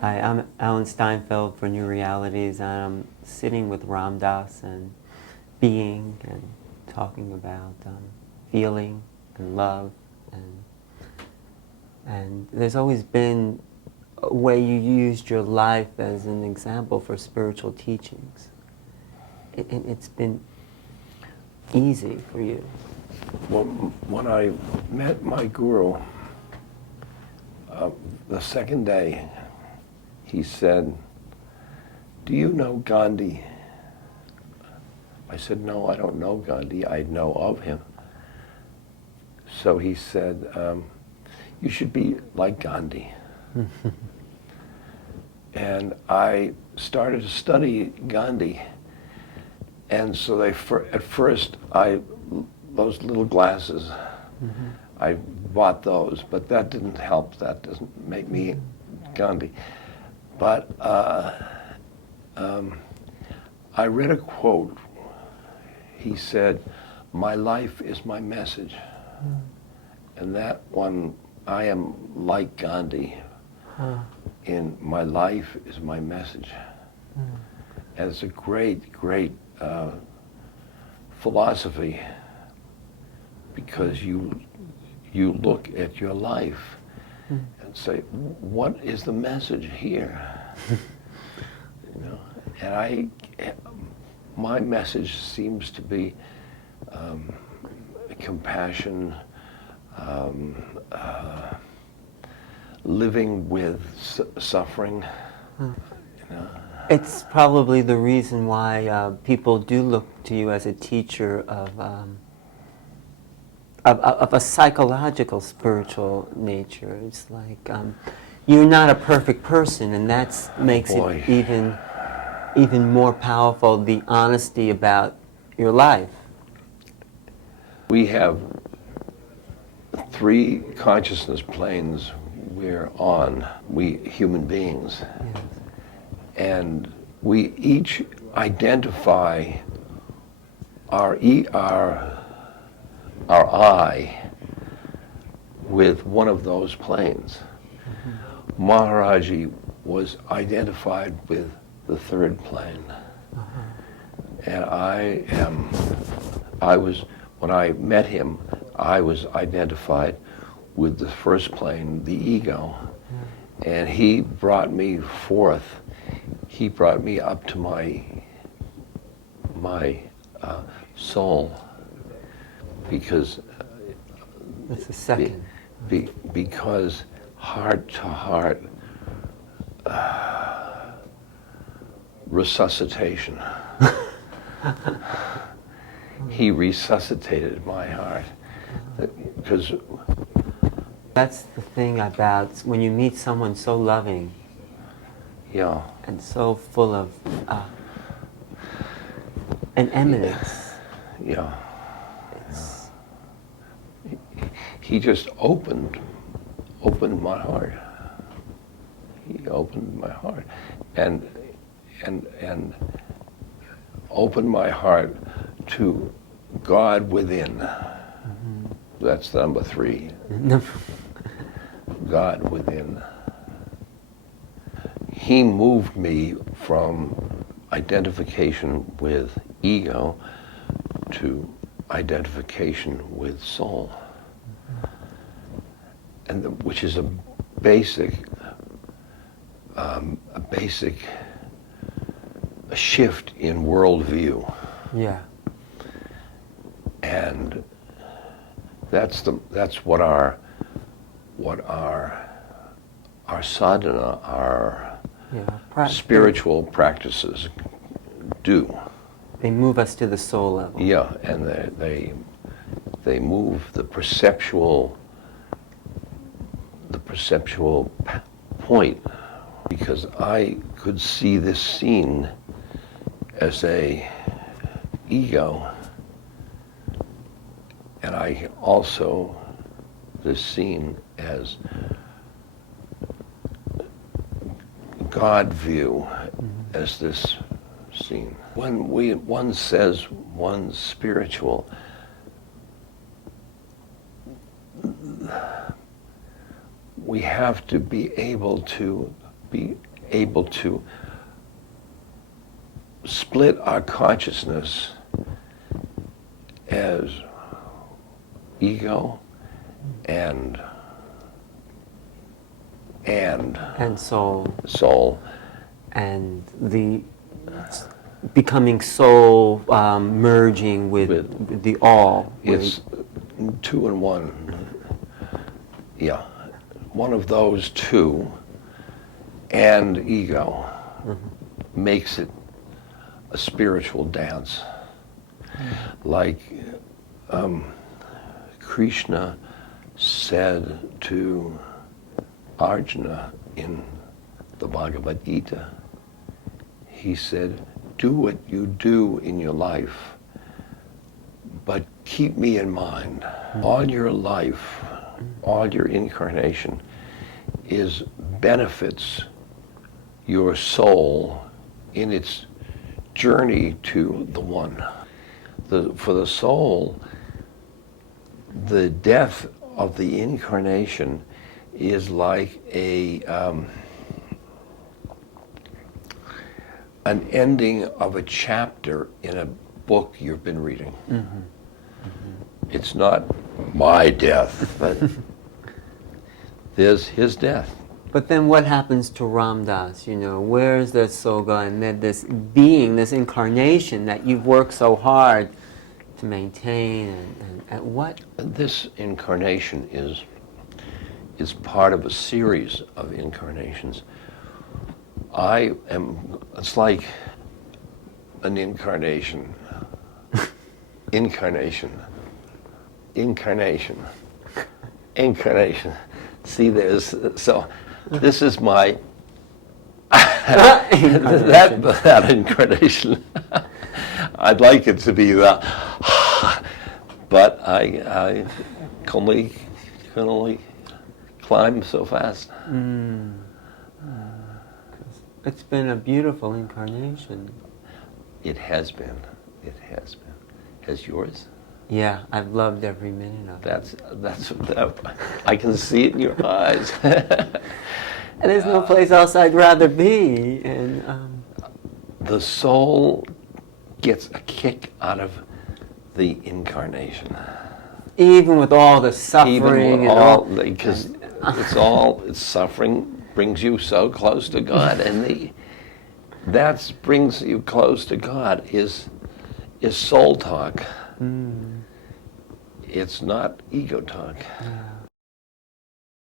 Hi, I'm Alan Steinfeld for New Realities, and I'm sitting with Ram Dass and being and talking about feeling and love, and there's always been a way you used your life as an example for spiritual teachings. It's been easy for you. Well, when I met my guru, the second day, he said, "Do you know Gandhi?" I said, "No, I don't know Gandhi. I know of him." So he said, "You should be like Gandhi." And I started to study Gandhi. And so at first, those little glasses, I bought those, but that didn't help. That doesn't make me Gandhi. But I read a quote. He said, "My life is my message." And that one, I am like Gandhi. In my life is my message. And it's a great, great philosophy, because you look at your life and say, what is the message here? You know, and my message seems to be compassion, living with suffering. You know. It's probably the reason why people do look to you as a teacher of a psychological, spiritual nature. It's like you're not a perfect person, and that makes it even more powerful, the honesty about your life. We have 3 consciousness planes we're on, we human beings. Yes. And we each identify our I with one of those planes. Maharaji was identified with the 3rd plane. And when I met him, I was identified with the 1st plane, the ego. And he brought me forth. He brought me up to my soul, because That's the second. Because heart to heart resuscitation. He resuscitated my heart, because That's the thing about when you meet someone so loving, yeah, and so full of an eminence. yeah. He just opened my heart. He opened my heart, and opened my heart to God within. That's number 3. God within. He moved me from identification with ego to identification with soul, and which is a basic shift in worldview. Yeah. And that's what our sadhana, our spiritual practices do. They move us to the soul level. Yeah, and they move the perceptual point, because I could see this scene as a ego, and I also this scene as God view, as this scene. When one says one's spiritual, we have to be able to be able to split our consciousness as ego and soul, and the becoming soul merging with the all. It's two in one. Yeah, one of those two and ego makes it a spiritual dance. Like Krishna said to Arjuna in the Bhagavad Gita, he said, do what you do in your life, but keep me in mind. All your life, all your incarnation is benefits your soul in its journey to the one. For the soul, the death of the incarnation is like an ending of a chapter in a book you've been reading. It's not my death, but there's his death. But then what happens to Ram Dass? You know, where's that soul gone? That this being, this incarnation that you've worked so hard to maintain, and what? This incarnation is part of a series of incarnations. It's like an incarnation. Incarnation. See, this is my that incarnation. I'd like it to be that, but I can only climb so fast. It's been a beautiful incarnation. It has been. Has yours? Yeah, I've loved every minute of it. That's I can see it in your eyes. And there's no place else I'd rather be. And the soul gets a kick out of the incarnation. Even with all the suffering, Even with all, because it's suffering brings you so close to God, and that brings you close to God is soul talk. It's not ego talk. Yeah.